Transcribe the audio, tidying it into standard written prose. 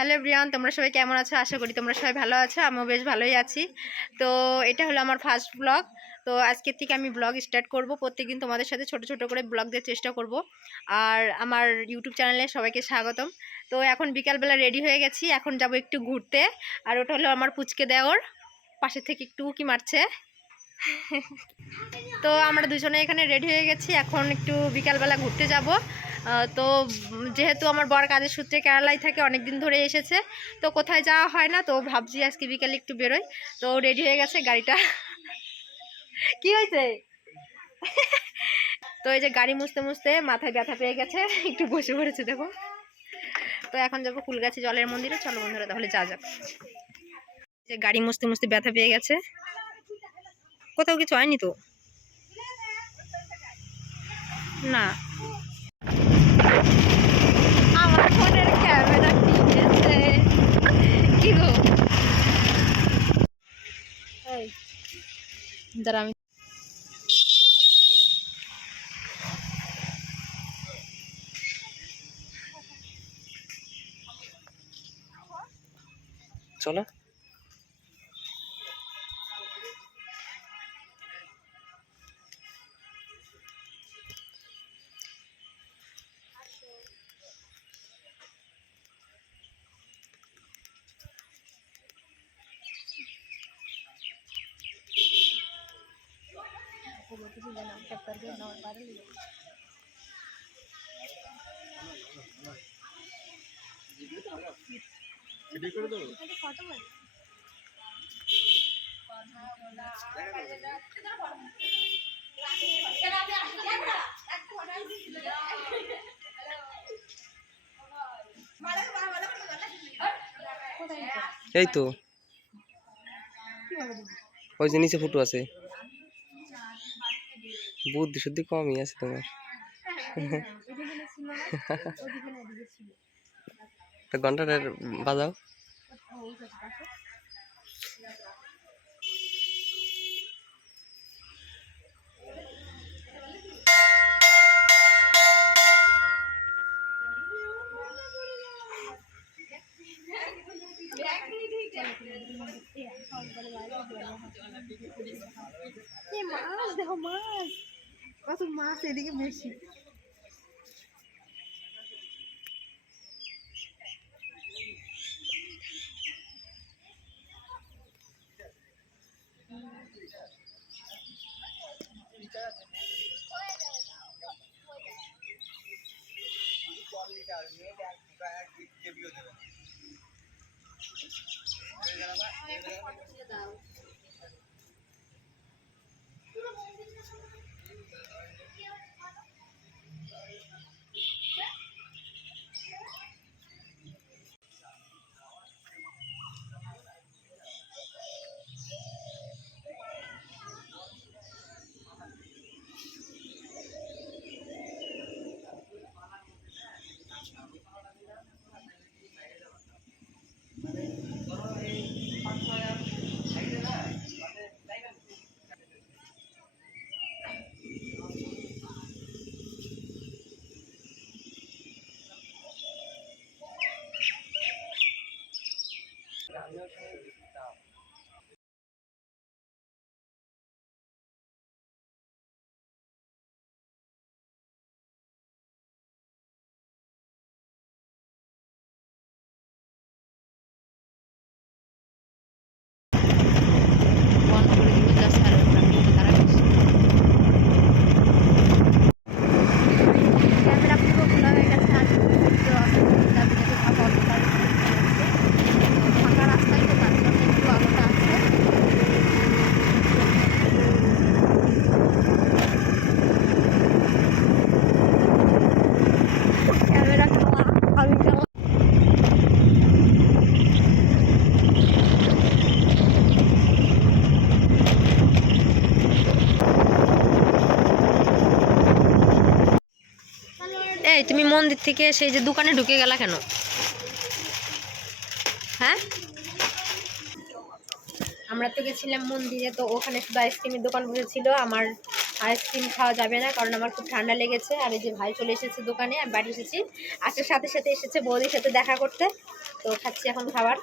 Hello everyone, তোমরা সবাই কেমন আছো? আশা করি তোমরা সবাই ভালো আছো। আমিও বেশ ভালোই আছি। তো এটা হলো আমার ফার্স্ট ব্লগ। তো আজকের থেকে আমি ব্লগ স্টার্ট করব। প্রত্যেকদিন তোমাদের সাথে ছোট ছোট করে ব্লগ দেওয়ার চেষ্টা করব। আর আমার ইউটিউব চ্যানেলে সবাইকে স্বাগতম। তো এখন বিকালবেলা রেডি হয়ে গেছি, এখন যাব একটু ঘুরতে। আর ওটা হলো আমার পুচকে দেওর, পাশে থেকে একটু উকি মারছে। তো আমরা দুজনে এখানে রেডি হয়ে গেছি, এখন একটু বিকালবেলা ঘুরতে যাব। তো যেহেতু আমার বর কাজের সূত্রে কেরালায় থাকে, অনেক দিন ধরে এসেছে, তো কোথায় যাওয়া হয় না, তো ভাবছি আজকে বিকালে একটু বেরোই। তো রেডি হয়ে গেছে গাড়িটা। কি হয়েছে? তো এই যে গাড়ি মুছতে মুছতে মাথায় ব্যথা পেয়ে গেছে, একটু বসে পড়েছে দেখো। তো এখন যাবো ফুলগাছি জলের মন্দিরে। চলো বন্ধুরা তাহলে যা যাক। যে গাড়ি মুছতে মুছতে ব্যথা পেয়ে গেছে, কোথাও কিছু হয়নি তো না। আমার ফোনের ক্যামেরা নিয়েছে। কি গো, এই দাঁড়া আমি চলো। এই তো ওই যে নিচে ফুটো আছে, বুদ্ধি শুদ্ধি কমই আছে তোমার। ঘন্টাটা বাজাও। মাছ দেখো, মাছ কত মাছ এদিকে বেশি। এই তুমি মন্দির থেকে সেই যে দোকানে ঢুকে গেলা কেন? হ্যাঁ, আমরা তো গেছিলাম মন্দিরে, তো ওখানে শুধু আইসক্রিমের দোকান বসেছিল। আমার আইসক্রিম খাওয়া যাবে না, কারণ আমার খুব ঠান্ডা লেগেছে। আর এই যে ভাই চলে এসেছে দোকানে, আমি বাড়ি এসেছি। আসার সাথে সাথে এসেছে বৌদির সাথে দেখা করতে। তো খাচ্ছি এখন খাবার।